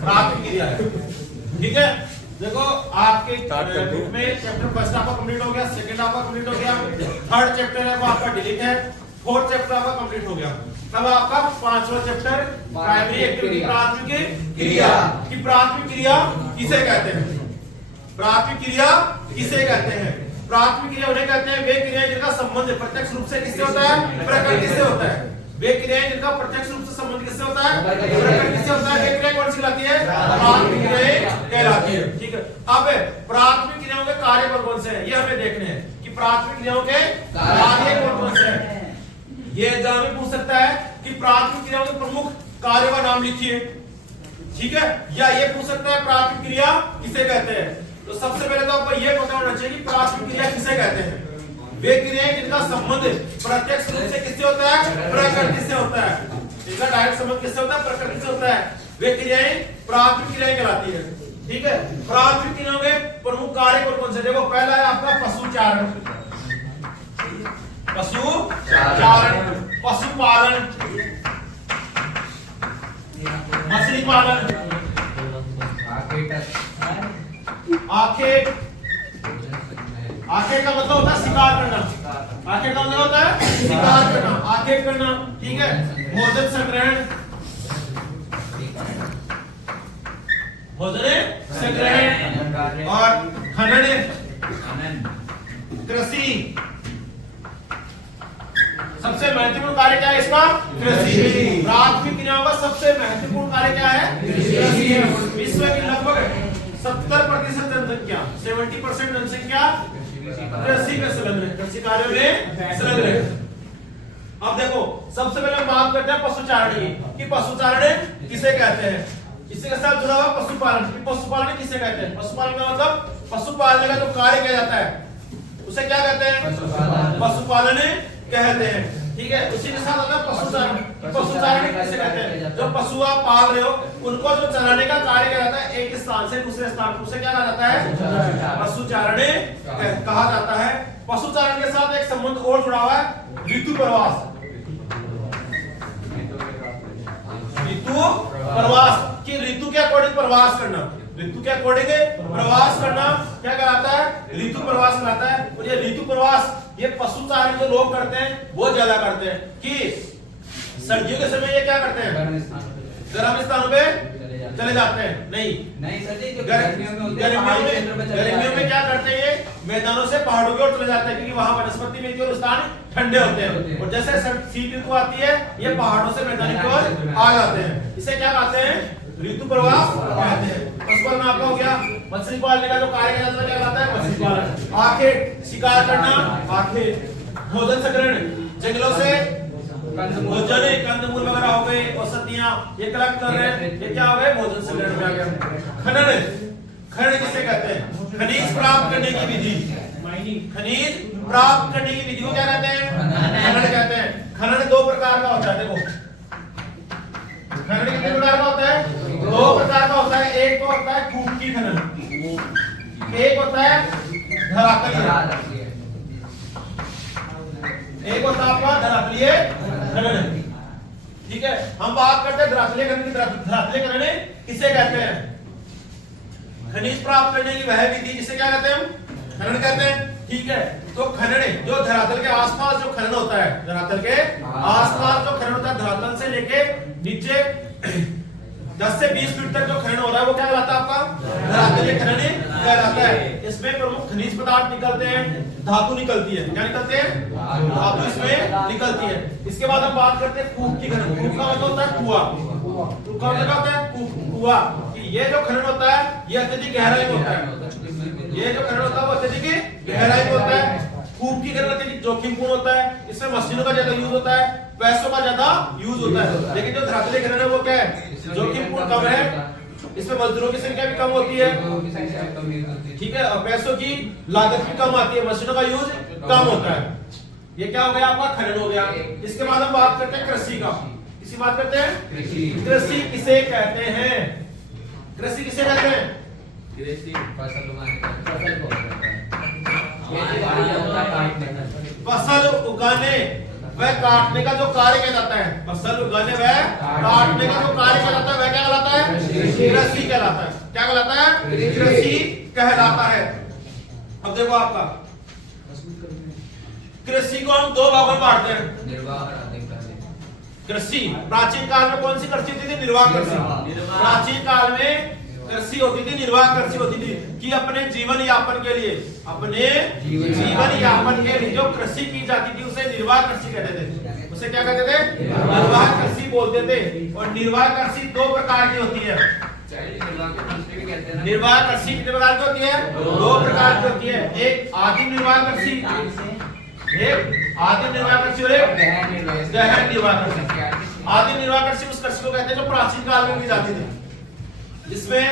प्राथमिक क्रिया है। ठीक है, देखो आपके बुक में चैप्टर फर्स्ट आपका कंप्लीट हो गया, सेकंड आपका कंप्लीट हो गया, थर्ड चैप्टर है वो आपका डिलीट है, फोर्थ चैप्टर आपका कंप्लीट हो गया। तब आपका पांचवा चैप्टर प्राइमरी एक्टिविटी, प्राथमिक क्रिया की प्राथमिक क्रिया किसे कहते हैं? प्राथमिक क्रिया किसे कहते हैं? प्राथमिक क्रिया उन्हें कहते हैं वे क्रियाएं जिनका संबंध प्रत्यक्ष रूप से किससे होता है? प्रकृति से होता है। वे क्रियाएं जिनका प्रत्यक्ष रूप से संबंध किससे होता है? प्रकृति से होता है। वे क्रियाएं कौन सी कहलाती है? प्राथमिक क्रियाएं कहलाती है। ठीक है, अब प्राथमिक क्रियाओं के कार्य कौन से हैं ये हमें देखने हैं कि प्राथमिक क्रियाओं के कार्य कौन से हैं। ये एग्जाम में पूछ सकता है कि प्राथमिक क्रियाओं के प्रमुख कार्यों का नाम लिखिए। ठीक है, या ये पूछ सकता है प्राथमिक क्रिया किसे कहते हैं। तो सबसे पहले तो आपको ये पता होना चाहिए कि प्राथमिक क्रिया किसे कहते हैं। वे क्रियाएं जिनका संबंध प्रत्यक्ष रूप से किससे होता है? प्रकृति से होता है। इनका डायरेक्ट संबंध किससे होता है? प्रकृति से होता है। वे क्रियाएं प्राथमिक क्रियाएं कहलाती है। ठीक है, प्राथमिक क्रियाओं के प्रमुख कार्य कौन से? देखो पहला है आपका पशुचारण, पशुचारण, पशुपालन, मछली पालन, आखेट, आखेट का मतलब होता है शिकार करना। आखेट का मतलब होता है शिकार करना, आखेट करना। ठीक है, भोजन संग्रहण, भोजन संग्रहण और खनन, कृषि। सबसे महत्वपूर्ण कार्य क्या है इसका? कृषि। प्राथमिक क्रियाओं का सबसे महत्वपूर्ण कार्य क्या है? कृषि। विश्व की लगभग 70% जनसंख्या, 70% जनसंख्या कृषि में संलग्न है, कृषि कार्य में संलग्न है। अब देखो सबसे पहले हम बात करते हैं पशुचारण की कि पशुचारण किसे कहते हैं। इसके साथ जुड़ा हुआ पशुपालन, पशुपालन किसे कहते हैं? पशुपालन का मतलब पशु पालने का जो कार्य किया जाता है उसे क्या कहते हैं? पशुपालन कहते हैं। ठीक है, उसी के साथ आता है पशुचारण। पशुचारण किसे कहते हैं? जो पशु आप पाल रहे हो उनको जो चराने का कार्य किया जाता है एक स्थान से दूसरे स्थान पर, उसे क्या कहा जाता है? पशुचारण कहा जाता है। पशुचारण के साथ एक संबंध और जुड़ा हुआ है ऋतु प्रवास। ऋतु प्रवास की ऋतु के अकॉर्डिंग प्रवास करना, ऋतु के अकॉर्डिंग प्रवास करना क्या कहलाता है? ऋतु प्रवास कहलाता है। और ये ऋतु प्रवास ये पशुचारण जो लोग करते हैं वो ज्यादा करते हैं कि सर्दियों के समय ये क्या करते हैं? गर्म स्थानों पे चले जाते हैं। नहीं सर जी, गर्मियों में क्या करते हैं? ये मैदानों से पहाड़ों की ओर चले जाते हैं क्योंकि वहां वनस्पति मिलती है और स्थान ठंडे होते हैं। और जैसे शीत ऋतु आती है ये पहाड़ों से मैदानी की ओर आ जाते हैं। इसे क्या कहते हैं? ऋतु प्रवास कहते हैं। पशुपालन आपका हो गया। मछली पालने का जो कार्य किया जाता है क्या कहलाता है? मछली पालन। आखेट शिकार करना, आखेट। भोजन संग्रहण जंगलों से भोजन कंदमूल वगैरह हो गए, औषधियां ये कलेक्ट कर रहे हैं, ये क्या हो गए? भोजन संग्रहण में आ गया। खनन, खनन किसे कहते हैं? खनिज प्राप्त करने की विधि, खनिज प्राप्त करने की विधि को क्या कहते हैं? खनन कहते हैं। खनन दो प्रकार का होता है। देखो खनन कितने प्रकार का होता है? दो प्रकार का होता है। एक तो होता है कूपकी खनन, एक होता है धरातलीय, एक होता है आपका धरातलीय खनन। ठीक है, हम बात करते हैं धरातलीय खनन की। धरातलीय खनन किसे कहते हैं? खनिज प्राप्त करने की वह विधि जिसे क्या कहते हैं? हम खनन कहते हैं। ठीक है, तो खनन जो धरातल के आसपास जो खनन होता है, धरातल के आसपास जो खनन होता है, धरातल से लेके नीचे 10 से 20 फीट तक जो खनन हो रहा है वो क्या कहलाता है? आपका धरातलीय खनन कहलाता है। इसमें प्रमुख खनिज पदार्थ निकलते हैं, धातु निकलती है। क्या निकलते हैं? धातु इसमें निकलती है। इसके बाद हम बात करते हैं कूप की खनन। कूप का मतलब होता है कुआं। कूप का मतलब होता है कुआं। ये जो खनन होता है ये अत्यधिक गहराई में होता है। ये जो खनन होता है वो अत्यधिक गहराई में होता है। कूप की खनन अत्यधिक जोखिमपूर्ण होता है। इसमें मशीनों का ज्यादा यूज होता है, पैसों का ज्यादा यूज होता है। लेकिन जो धरातलीय खनन है वो क्या है? जोखिमपूर्ण कम है, इसमें मजदूरों की संख्या भी कम होती है। ठीक है, और पैसों की लागत भी कम आती है, मशीनों का यूज कम होता है। ये क्या हो गया? आपका खनन हो गया। इसके बाद हम बात करते हैं कृषि का। किसी बात करते हैं? कृषि किसे कहते हैं? कृषि किसे कहते हैं? कृषि फसल उगाने फसल उगाने वह काटने का जो कार्य कहलाता है। फसल उगाने वह काटने का जो कार्य कहलाता है वह क्या कहलाता है? कृषि कहलाता है। क्या कहलाता है? कृषि कहलाता है। अब देखो आपका कृषि को हम दो भागों में बांटते हैं। निर्वाह और अधिक कृषि प्राचीन काल में कौन सी कृषि होती थी? निर्वाह कृषि। प्राचीन काल में कृषि होती थी, निर्वाह कृषि होती थी कि अपने जीवन यापन के लिए, अपने जीवन यापन के लिए जो कृषि की जाती थी उसे निर्वाह कृषि कहते थे। उसे क्या कहते थे? निर्वाह कृषि बोलते थे। और निर्वाह कृषि दो प्रकार की होती है। निर्वाह कृषि कितने प्रकार की होती है? दो प्रकार की होती है। एक आदि निर्वाह कृषि, एक आदि निर्वाह कृषि और एक गहन निर्वाह कृषि। आदि निर्वाह कृषि उस कृषि को कहते हैं जो प्राचीन काल में की जाती थी, जिसमें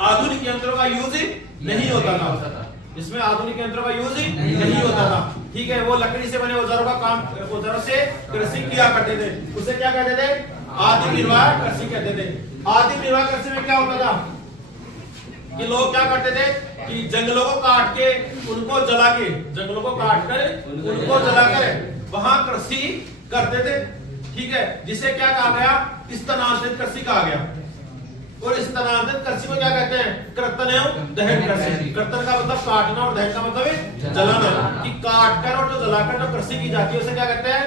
आधुनिक यंत्रों का यूज नहीं होता था। इसमें आधुनिक यंत्रों का यूज नहीं होता था। ठीक है, वो लकड़ी से बने औजारों का काम, औजारों से कृषि किया करते थे। उसे क्या कहते थे? आदि निर्वाह कृषि कहते थे। आदि निर्वाह कृषि में क्या होता था कि लोग क्या करते थे कि जंगलों को काट के उनको जला के, जंगलों को काट कर उनको जलाकर वहां कृषि करते थे। ठीक है, जिसे क्या कहा गया? स्थानांतरित कृषि कहा गया। और स्थानांतरित कृषि को क्या कहते हैं? कर्तन एवं दहन कृषि। कर्तन का मतलब काटना और दहन का मतलब जलाना। कि काटकर और जो जलाकर जो कृषि की जाती है उसे क्या कहते हैं?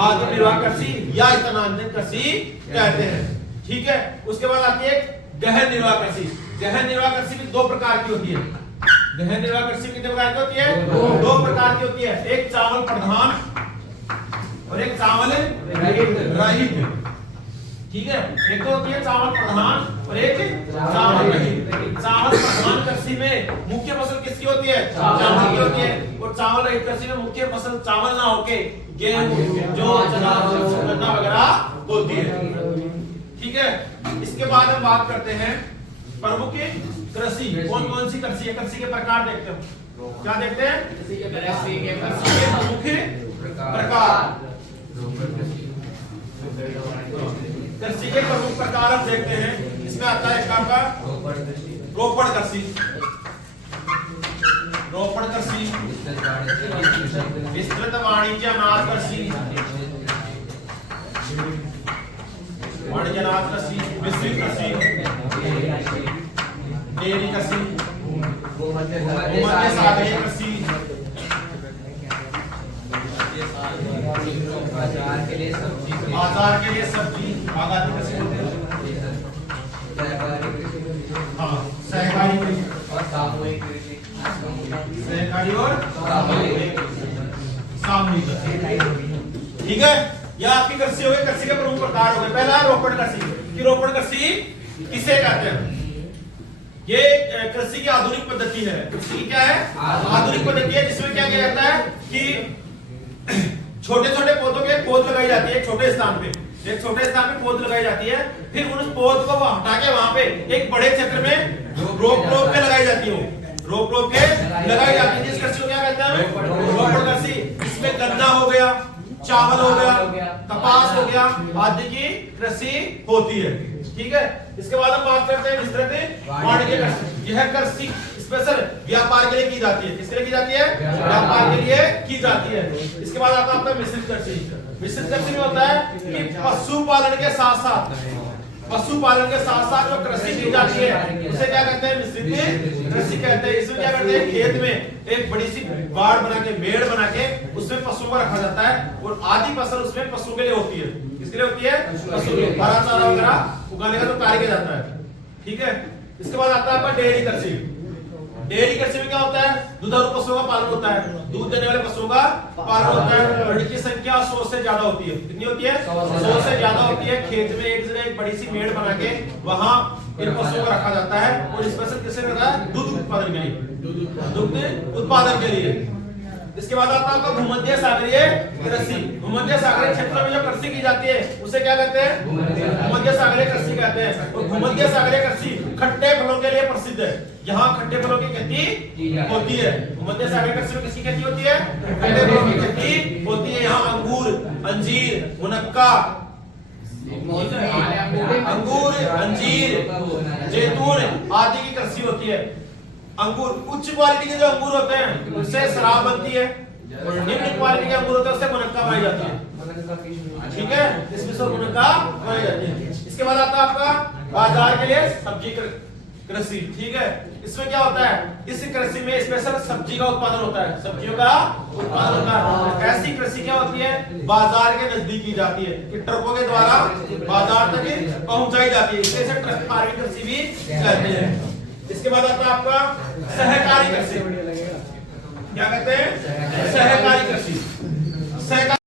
आदि निर्वाह कृषि या स्थानांतरित कृषि कहते हैं। ठीक है, उसके बाद आती है गहन निर्वाह कृषि। गहन निर्वाह कृषि भी दो प्रकार की होती है। गहन निर्वाह कृषि कितने प्रकार की होती है? दो प्रकार की होती है। एक चावल प्रधान और एक चावल रहित। ठीक है, एक तो होती है चावल प्रधान और एक चावल रहित। चावल प्रधान कृषि में मुख्य फसल किसकी होती है? चावल की होती है। और चावल रहित कृषि में मुख्य फसल चावल ना होके गेहूं, जौ, चना, गन्ना वगैरह होती है। ठीक है, इसके बाद हम बात करते हैं प्रमुख कृषि। कौन कौन सी कृषि है? कृषि के प्रकार देखते हैं। क्या देखते हैं? कृषि के प्रमुख प्रकार। कृषि के प्रमुख प्रकार हम देखते हैं। इसमें आता है आपका रोपण कृषि, रोपण कृषि, विस्तृत वाणिज्य अनाज कृषि, वाणिज्य अनाज कृषि, मिश्रित कृषि, डेयरी कृषि, भूमध्य सागरीय कृषि, बाजार के लिए सब्जी, बाजार के लिए सब्जी, बागायती कृषि बोलते हैं। हाँ, सहकारी कृषि और सामूहिक कृषि। सहकारी और सामूहिक कृषि। ठीक है, यह आपकी कृषि हो गई। कृषि के प्रमुख प्रकार हो गए। पहला रोपण कृषि। कि रोपण कृषि किसे कहते हैं? ये कृषि की आधुनिक पद्धति है। कृषि की क्या है? आधुनिक पद्धति है, जिसमें क्या किया जाता है कि छोटे छोटे पौधों के पौध लगाई जाती है। छोटे स्थान पे, एक छोटे स्थान पे पौध लगाई जाती है। फिर उस पौध को हटा के वहां पे एक बड़े क्षेत्र में रोप के लगाई जाती है। रोप के लगाई जाती है। जिस कृषि को क्या कहते हैं? रोपण कृषि। इसमें गन्ना हो गया, चावल हो गया, कपास हो गया आदि की कृषि होती है। ठीक है, इसके बाद हम बात करते हैं विस्तृत वाणिज्य कृषि। यह कृषि स्पेशल व्यापार के लिए की जाती है। किसके लिए की जाती है? व्यापार के लिए की जाती है। इसके बाद आता है मिश्रित कृषि। मिश्रित कृषि में होता है कि पशुपालन के साथ साथ जो कृषि की जाती है उसे क्या कहते हैं? मिश्रित कृषि कहते हैं। इसमें क्या करते हैं? खेत में एक बड़ी सी बाड़ बना के, मेड़ बना के उसमें पशुओं को रखा जाता है और आधी फसल उसमें पशुओं के लिए होती है। किसके लिए होती है? पशु के हरा चारा वगैरह उगाने का जो कार्य किया जाता है। ठीक है, इसके बाद आता है आपका डेयरी कृषि। डेयरी कृषि में क्या होता है? दुधारू पशुओं का पालन होता है। दूध देने वाले पशुओं का पालन होता है। और इनकी संख्या 100 से ज्यादा होती है। कितनी होती है? 100 से ज्यादा होती है। खेत में एक जगह एक बड़ी सी मेड़ बना के वहां इन पशुओं को रखा जाता है और इस फसल किससे करता है? दूध उत्पादन के लिए, दुग्ध उत्पादन के लिए। इसके बाद आता है भूमध्य सागरीय कृषि। भूमध्य सागरीय क्षेत्र में जो कृषि की जाती है उसे क्या कहते हैं? भूमध्य सागरीय कृषि कहते हैं। और भूमध्य सागरीय कृषि खट्टे फलों के लिए प्रसिद्ध है। यहाँ खट्टे फलों की खेती होती है। भूमध्य सागरीय कृषि में किसकी खेती होती है? खट्टे फलों की खेती होती है। यहाँ अंगूर, अंजीर, मुनक्का, अंगूर, अंजीर, जैतून आदि की कृषि होती है। अंगूर, उच्च क्वालिटी के जो अंगूर होते हैं उससे शराब बनती है। निम्न क्वालिटी के अंगूर होते हैं उससे मुनक्का बनाई जाती है, ठीक है, इसमें से मुनक्का बनाई जाती है। इसके बाद आता है आपका बाजार के लिए सब्जी कृषि, ठीक है। इसमें क्या होता है, इस कृषि में स्पेशल सब्जी का उत्पादन होता है, सब्जियों का उत्पादन होता है। ऐसी कृषि क्या होती है, बाजार के नजदीक की जाती है, कि ट्रकों के द्वारा बाजार तक पहुंचाई जाती है, इसलिए इसे ट्रक मार्केट कृषि भी कहते हैं। इसके बाद आता है आपका सहकारी कृषि, क्या कहते हैं, सहकारी कृषि। सहकारी